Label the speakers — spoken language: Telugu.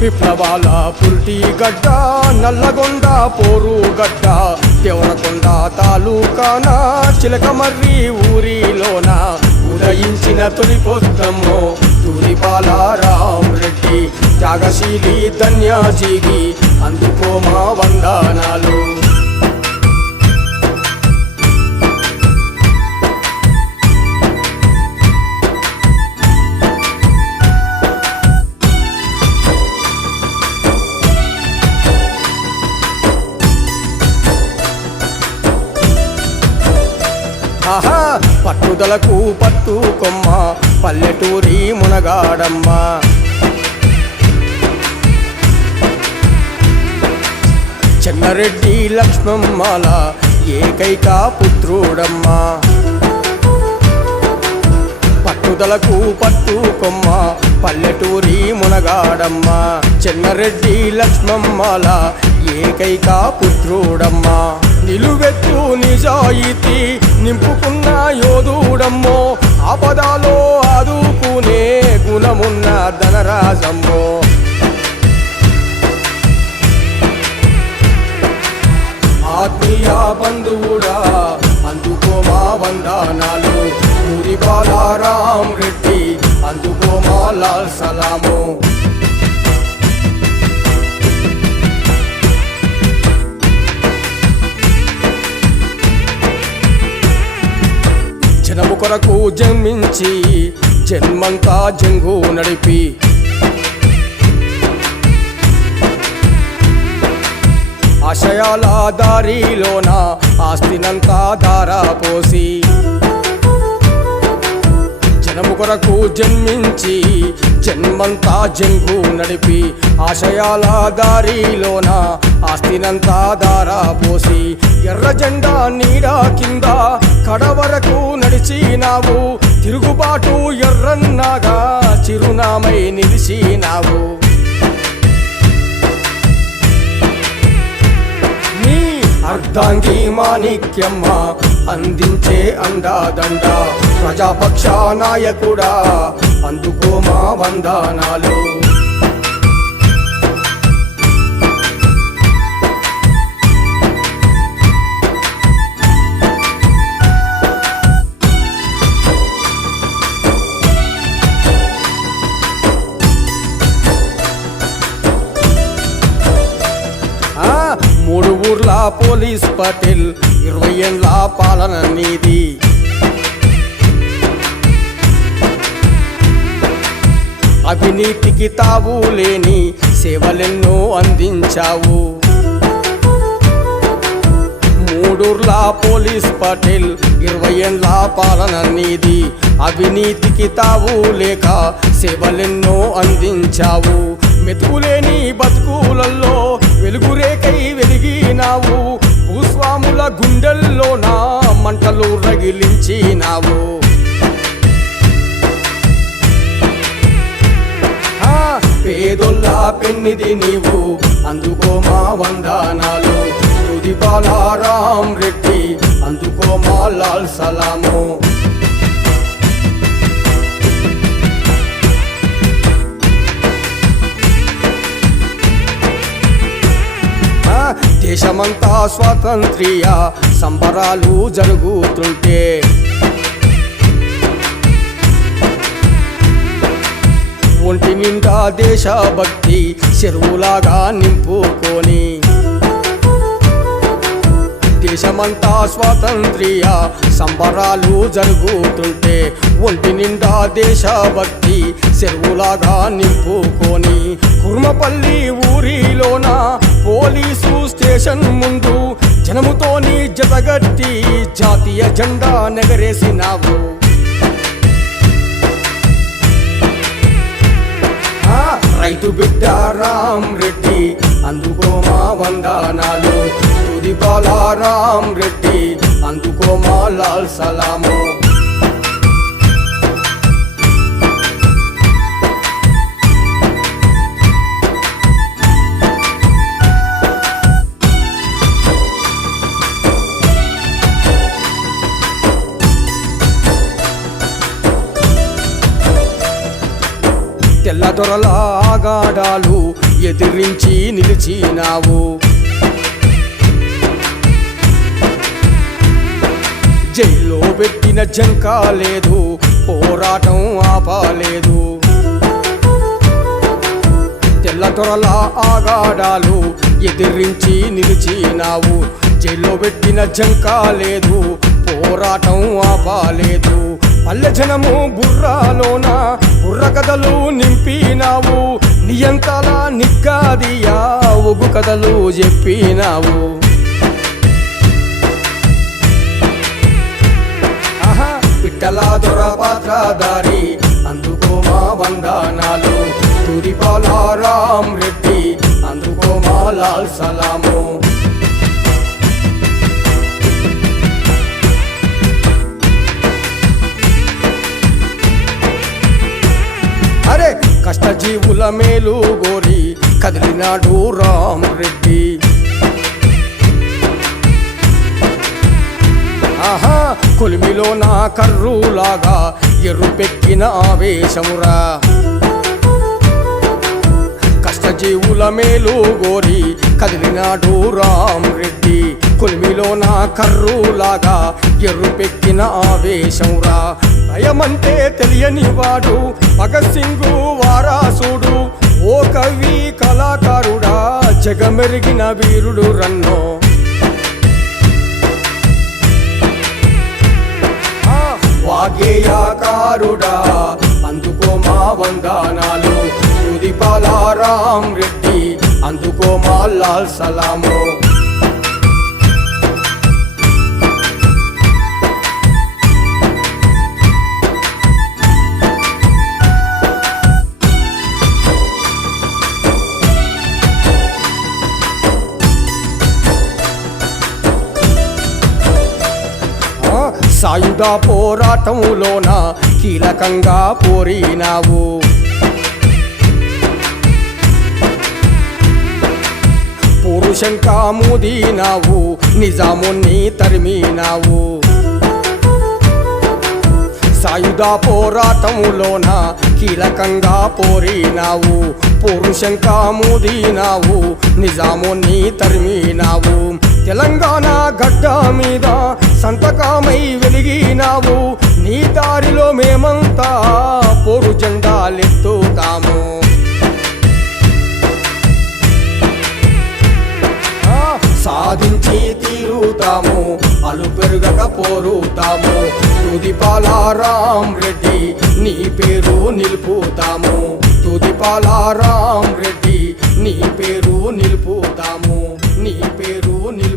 Speaker 1: విప్లవాల పుల్టి గడ్డ నల్లగొండ పోరు గడ్డ దేవరకొండ తాలూకాన చిలకమర్రి ఊరిలోన? ఉదయించిన తొలి పొద్దమ్మో తూలిపాల రామరెడ్డి త్యాగశీలి ధన్యాజీవి అందుకో మా వందనాలు. పట్టుదలకు పట్టు కొమ్మ పల్లెటూరి మునగాడమ్మ. చెన్నరెడ్డి లక్ష్మమ్మల ఏకైక పుత్రుడమ్మ. పట్టుదలకు పట్టు కొమ్మ పల్లెటూరి మునగాడమ్మ. చెన్నరెడ్డి లక్ష్మమ్మల ఏకైక పుత్రుడమ్మ. నిలువెత్తు నిజాయితీ నింపుకున్న యోధుడమ్మో ఆపదాలో ఆదుకునే గుణమున్న ధనరాజమ్మో. ఆత్మీయ బంధువుడా అందుకో మా వందనాలు. పూరి బాలారాం రెడ్డి అందుకో మా లాల్ సలాము. కొరకు జన్మించి జన్మంతా జంగు నడిపి. ఆశయాల దారిలోన ఆస్తినంతా దారా పోసి. కొరకు జన్మించి జన్మంతా జంగు నడిపి ఆశయాల దారిలోన ఆస్తినంతా దారా పోసి ఎర్ర జెండా నీడా కింద కడవరకు నడిచినావు. తిరుగుబాటు ఎర్రన్నాగా చిరునామై నిలిచినావు. అర్ధాంగి మాణిక్యమ్మ అందించే అండాదండ ప్రజాపక్ష నాయకుడా అందుకో మా వందనాలు. పోలీస్ పటేల్ ఇరవై ఏళ్ళ పాలన నీది. అవినీతికి తావు లేని సేవలెన్నో అందించావు. మూడూర్ల పోలీస్ పటేల్ ఇరవై ఏళ్ళ పాలన నీది. అవినీతికి తావు లేక సేవలెన్నో అందించావు. మెతుకులేని బతుకులలో వెలుగురేకై వెలిగినావు. భూస్వాముల గుండెల్లో నా మంటలు రగిలించినావు. పేదొల్లా పెన్నిది నీవు అందుకో మా వందనాలు. తుది బాలారాం రెడ్డి అందుకో మా లాల్ సలాము. దేశమంతా స్వాతంత్ర్య సంబరాలు జరుగుతుంటే. ఒంటి నిండా దేశభక్తి చెరువులాగా నింపుకొని. దేశమంతా స్వాతంత్ర్య సంబరాలు జరుగుతుంటే ఒంటి నిండా దేశభక్తి చెరువులాగా నింపుకొని కుర్మపల్లి ఊరిలోన పోలీసు స్టేషన్ ముందు జనముతోని జతగట్టి జాతీయ జెండా నెగరేసినావు. రైతు బిడ్డ రామ్ రెడ్డి అందుకో మా వందనాలు. తుది బాలారాం రెడ్డి అందుకో మా లాల్ సలాము. తెల్లదొరల ఆగాడాలు ఎదిరించి నిలిచినావు. జైల్లో పెట్టిన జంకా లేదు పోరాటం ఆపాలేదు. తెల్ల తొరల ఆగాడాలు ఎదిరించి నిలిచినావు. జైల్లో పెట్టిన జంకా లేదు పోరాటం ఆపాలేదు. పల్లె జనము బుర్రాలోన బుర్ర కథలు నింపినావు నియంతల నిగ్గాదియా ఒగు కథలు చెప్పినావు. ఆహా, పిట్టల దొర పాత్రధారి అందుకో మా వందనాలు తుదిపాల రామ్ రెడ్డి అందుకో మా లాల్ సలాము. జీవుల మేలు గోరి కదిలినాడు రామరెడ్డి. ఆహా కొలిమిలో నా కర్రులాగా ఎర్రుపెక్కిన ఆవేశమురా. కష్టజీవుల మేలు గోరి కదిలినాడు రామరెడ్డి. కొలిమిలో నా కర్రులాగా ఎర్రుపెక్కిన ఆవేశంరా. భయమంటే తెలియని వాడు భగత్ సింగు వారాసుడు ఓ కవి కళాకారుడా జగమెరిగిన వీరుడు రన్నో. ఆ, అందుకో మా వందనాలు తుదిపాల రామ్ రెడ్డి అందుకో మా లాల్ సలాము. సాయుధ పోరాటములోన? కీలకంగా పోరినావు. పురుషంకా ముదీనావు నిజాముని తరిమినావు. సాయుధ పోరాటములోన? కీలకంగా పోరినావు. పురుషంకా ముదీనావు నిజాముని తరిమినావు. తెలంగాణ గడ్డ మీద సంతకమై వెలిగినావు నీ దారిలో మేమంతా పోరు జెండాలెత్తుతాము. సాధించి తీరుతాము. అలు పెరుగక పోరుతాము. తుదిపాల రామ్ రెడ్డి నీ పేరు నిలుపుతాము. తుదిపాల రామ్ రెడ్డి నీ పేరు నిలుపుతాము. నీ పేరు నిలుపు